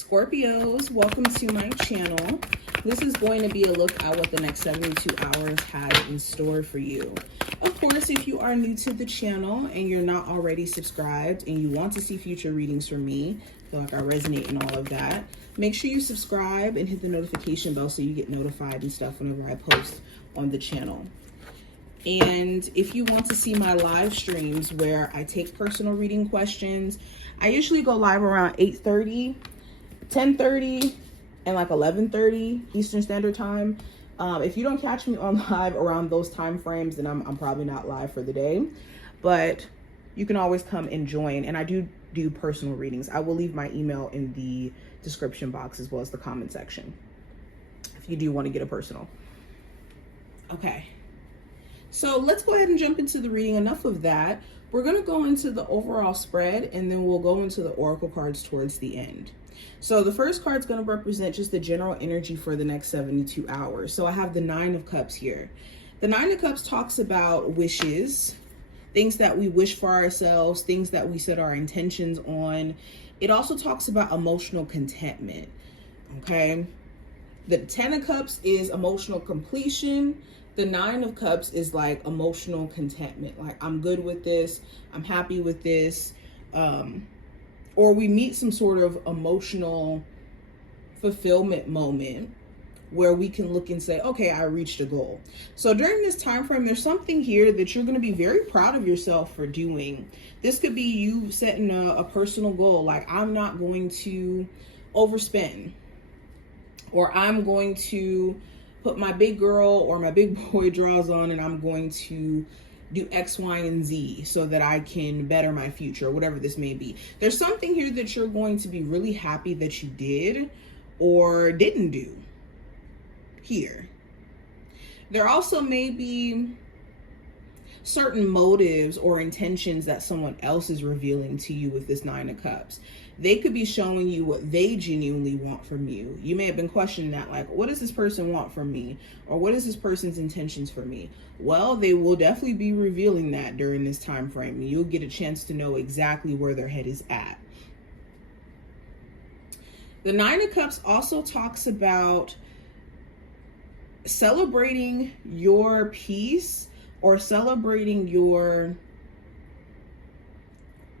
Scorpios, welcome to my channel. This is going to be a look at what the next 72 hours has in store for you. Of course, if you are new to the channel and you're not already subscribed and you want to see future readings from me, I feel like I resonate in all of that, make sure you subscribe and hit the notification bell so you get notified and stuff whenever I post on the channel. And if you want to see my live streams where I take personal reading questions, I usually go live around 8:30, 10:30, and like 11:30 Eastern Standard Time. If you don't catch me on live around those time frames, then I'm probably not live for the day. But you can always come and join. And I do personal readings. I will leave my email in the description box as well as the comment section if you do want to get a personal. Okay. So let's go ahead and jump into the reading. Enough of that. We're going to go into the overall spread and then we'll go into the oracle cards towards the end. So the first card is going to represent just the general energy for the next 72 hours. So I have the 9 of Cups here. The 9 of Cups talks about wishes, things that we wish for ourselves, things that we set our intentions on. It also talks about emotional contentment. Okay. The 10 of Cups is emotional completion. The 9 of Cups is like emotional contentment. Like, I'm good with this. I'm happy with this. Or we meet some sort of emotional fulfillment moment where we can look and say, okay, I reached a goal. So during this time frame, there's something here that you're going to be very proud of yourself for doing. This could be you setting a personal goal. Like, I'm not going to overspend, or I'm going to put my big girl or my big boy drawers on and I'm going to do X, Y, and Z so that I can better my future, whatever this may be. There's something here that you're going to be really happy that you did or didn't do here. There also may be certain motives or intentions that someone else is revealing to you with this 9 of Cups. They could be showing you what they genuinely want from you. You may have been questioning that, like, what does this person want from me? Or what is this person's intentions for me? Well, they will definitely be revealing that during this time frame. You'll get a chance to know exactly where their head is at. The 9 of Cups also talks about celebrating your peace or celebrating your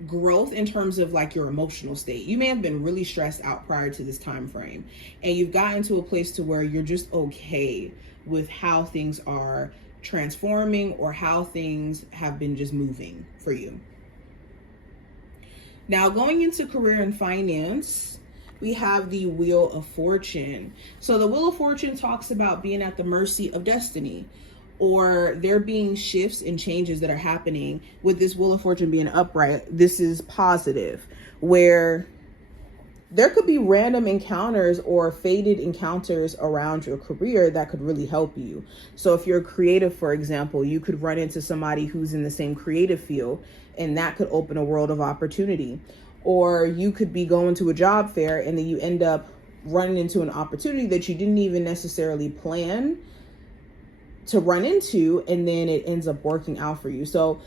growth in terms of like your emotional state. You may have been really stressed out prior to this time frame and you've gotten to a place to where you're just okay with how things are transforming or how things have been just moving for you. Now, going into career and finance, we have the Wheel of Fortune. So the Wheel of Fortune talks about being at the mercy of destiny, or there being shifts and changes that are happening. With this Wheel of Fortune being upright, this is positive, where there could be random encounters or fated encounters around your career that could really help you. So if you're creative, for example, you could run into somebody who's in the same creative field, and that could open a world of opportunity. Or you could be going to a job fair and then you end up running into an opportunity that you didn't even necessarily plan to run into, and then it ends up working out for you. So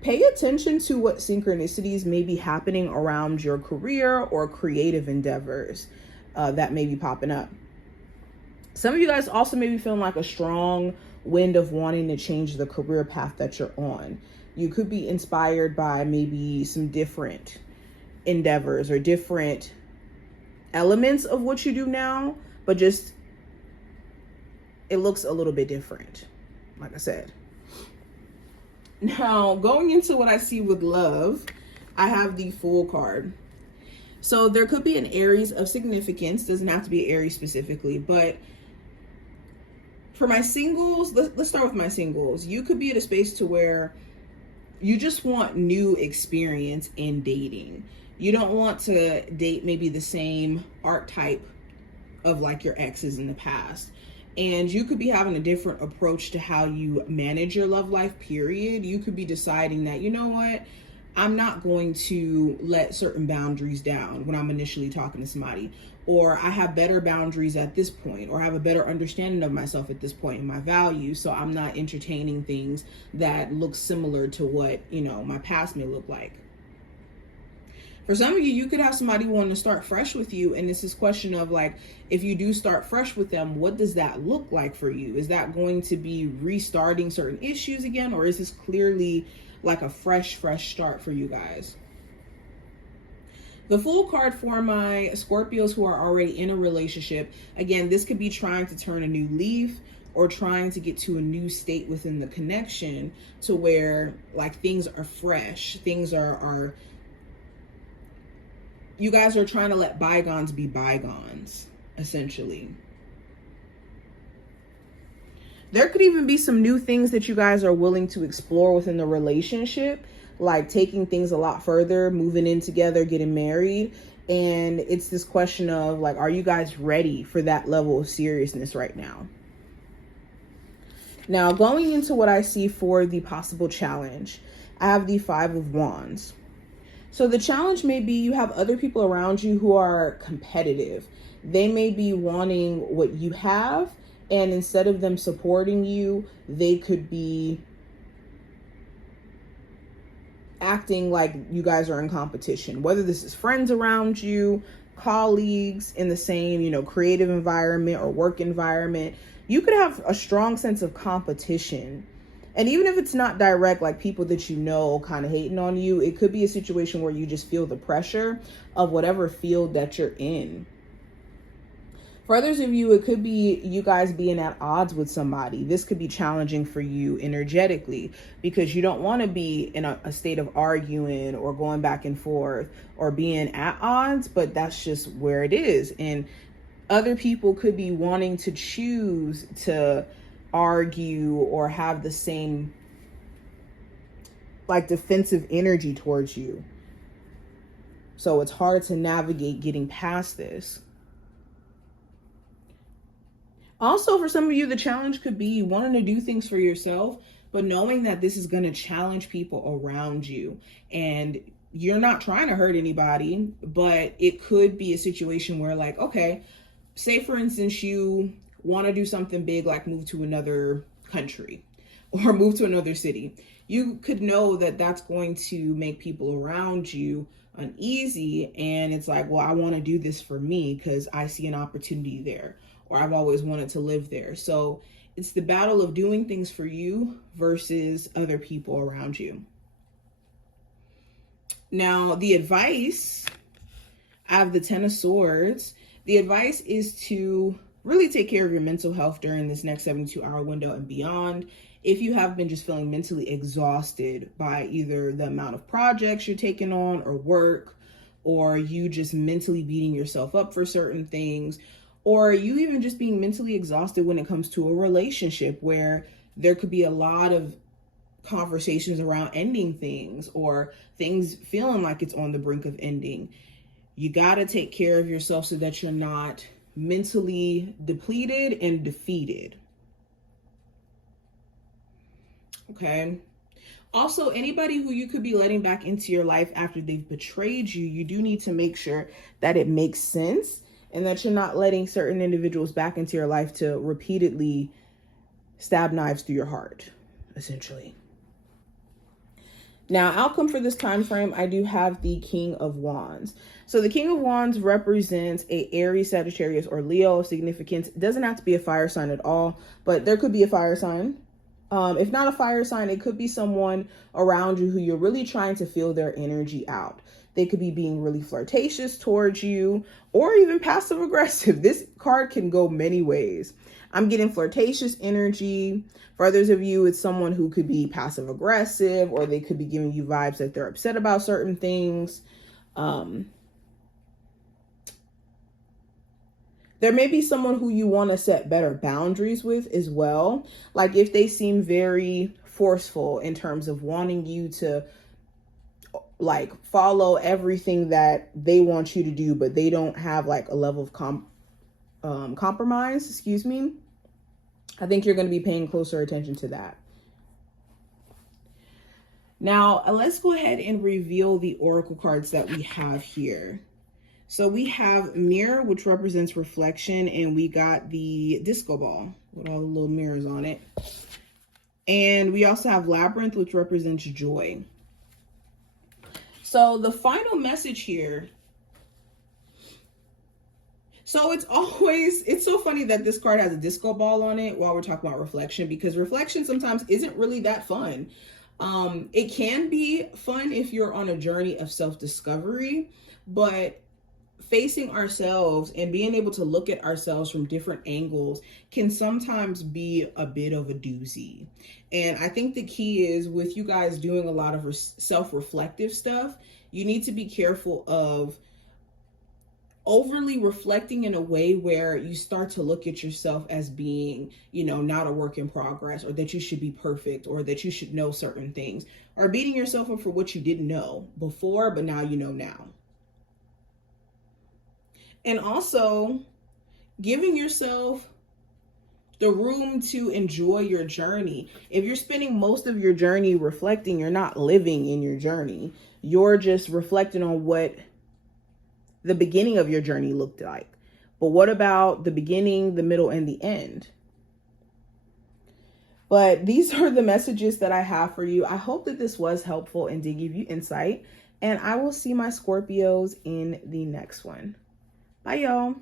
pay attention to what synchronicities may be happening around your career or creative endeavors that may be popping up. Some of you guys also may be feeling like a strong wind of wanting to change the career path that you're on. You could be inspired by maybe some different endeavors or different elements of what you do now, but just it looks a little bit different, like I said. Now, going into what I see with love, I have the Fool card. So there could be an Aries of significance. Doesn't have to be Aries specifically, but for my singles, let's start with my singles. You could be at a space to where you just want new experience in dating. You don't want to date maybe the same archetype of like your exes in the past. And you could be having a different approach to how you manage your love life, period. You could be deciding that, you know what, I'm not going to let certain boundaries down when I'm initially talking to somebody. Or I have better boundaries at this point, or I have a better understanding of myself at this point in my values. So I'm not entertaining things that look similar to what, you know, my past may look like. For some of you, you could have somebody wanting to start fresh with you. And it's this question of like, if you do start fresh with them, what does that look like for you? Is that going to be restarting certain issues again? Or is this clearly like a fresh start for you guys? The Fool card for my Scorpios who are already in a relationship. Again, this could be trying to turn a new leaf or trying to get to a new state within the connection to where like things are fresh. Things are you guys are trying to let bygones be bygones, essentially. There could even be some new things that you guys are willing to explore within the relationship, like taking things a lot further, moving in together, getting married. And it's this question of like, are you guys ready for that level of seriousness right now? Now, going into what I see for the possible challenge, I have the 5 of Wands. So the challenge may be you have other people around you who are competitive. They may be wanting what you have, and instead of them supporting you, they could be acting like you guys are in competition. Whether this is friends around you, colleagues in the same, creative environment or work environment, you could have a strong sense of competition. And even if it's not direct, like people that you know kind of hating on you, it could be a situation where you just feel the pressure of whatever field that you're in. For others of you, it could be you guys being at odds with somebody. This could be challenging for you energetically because you don't want to be in a state of arguing or going back and forth or being at odds, but that's just where it is. And other people could be wanting to choose to argue or have the same like defensive energy towards you. So it's hard to navigate getting past this. Also, for some of you, the challenge could be wanting to do things for yourself, but knowing that this is going to challenge people around you. And you're not trying to hurt anybody, but it could be a situation where like, okay, say for instance, you want to do something big like move to another country or move to another city. You could know that that's going to make people around you uneasy. And it's like, well, I want to do this for me because I see an opportunity there, or I've always wanted to live there. So it's the battle of doing things for you versus other people around you. Now, the advice, I have the 10 of Swords. The advice is to really take care of your mental health during this next 72-hour window and beyond. If you have been just feeling mentally exhausted by either the amount of projects you're taking on or work, or you just mentally beating yourself up for certain things, or you even just being mentally exhausted when it comes to a relationship where there could be a lot of conversations around ending things or things feeling like it's on the brink of ending. You got to take care of yourself so that you're not mentally depleted and defeated. Okay. Also, anybody who you could be letting back into your life after they've betrayed you, you do need to make sure that it makes sense and that you're not letting certain individuals back into your life to repeatedly stab knives through your heart, essentially. Now, outcome for this time frame, I do have the King of Wands. So the King of Wands represents a Aries, Sagittarius, or Leo of significance. It doesn't have to be a fire sign at all, but there could be a fire sign. If not a fire sign, it could be someone around you who you're really trying to feel their energy out. They could be being really flirtatious towards you or even passive aggressive. This card can go many ways. I'm getting flirtatious energy. For others of you, it's someone who could be passive aggressive, or they could be giving you vibes that they're upset about certain things. There may be someone who you want to set better boundaries with as well. Like if they seem very forceful in terms of wanting you to like follow everything that they want you to do, but they don't have like a level of compromise, excuse me. I think you're going to be paying closer attention to that. Now, let's go ahead and reveal the oracle cards that we have here. So we have Mirror, which represents reflection, and we got the disco ball with all the little mirrors on it. And we also have Labyrinth, which represents joy. So the final message here. So it's so funny that this card has a disco ball on it while we're talking about reflection, because reflection sometimes isn't really that fun. It can be fun if you're on a journey of self-discovery, but facing ourselves and being able to look at ourselves from different angles can sometimes be a bit of a doozy. And I think the key is, with you guys doing a lot of self-reflective stuff, you need to be careful of overly reflecting in a way where you start to look at yourself as being, not a work in progress, or that you should be perfect, or that you should know certain things, or beating yourself up for what you didn't know before, but now you know now. And also giving yourself the room to enjoy your journey. If you're spending most of your journey reflecting, you're not living in your journey. You're just reflecting on what the beginning of your journey looked like. But what about the beginning, the middle, and the end? But these are the messages that I have for you. I hope that this was helpful and did give you insight. And I will see my Scorpios in the next one. Bye, y'all.